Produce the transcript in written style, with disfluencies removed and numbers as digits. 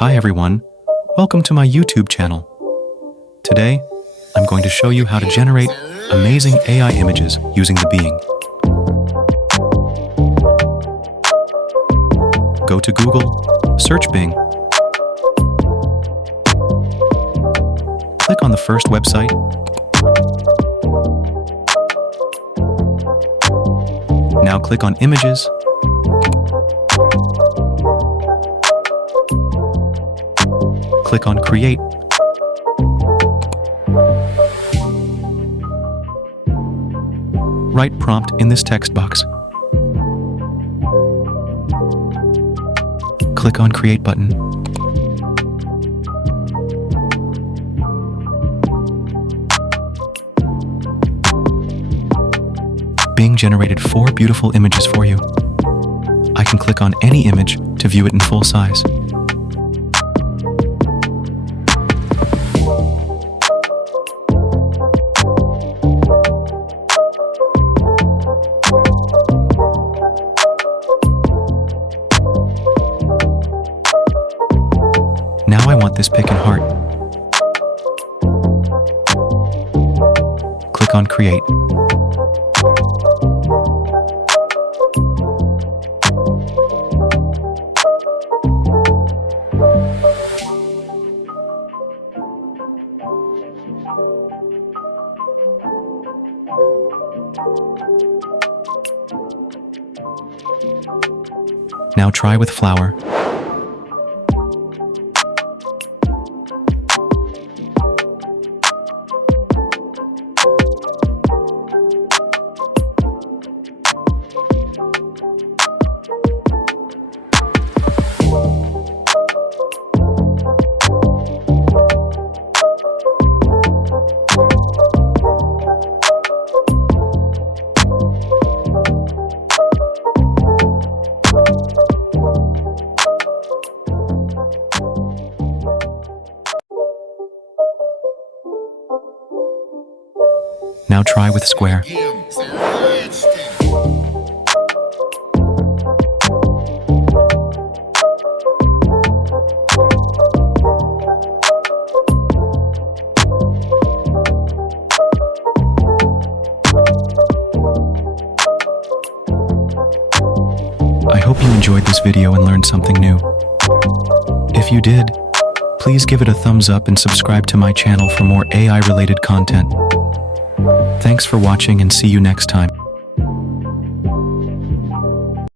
Hi everyone, welcome to my YouTube channel. Today, I'm going to show you how to generate amazing AI images using the Being. Go to Google, search Bing. Click on the first website. Now click on Images. Click on Create. Write prompt in this text box. Click on Create button. Bing generated 4 beautiful images for you. I can click on any image to view it in full size. Now I want this pic in heart. Click on Create. Now try with flower. Now try with square. I hope you enjoyed this video and learned something new. If you did, please give it a thumbs up and subscribe to my channel for more AI-related content. Thanks for watching and see you next time.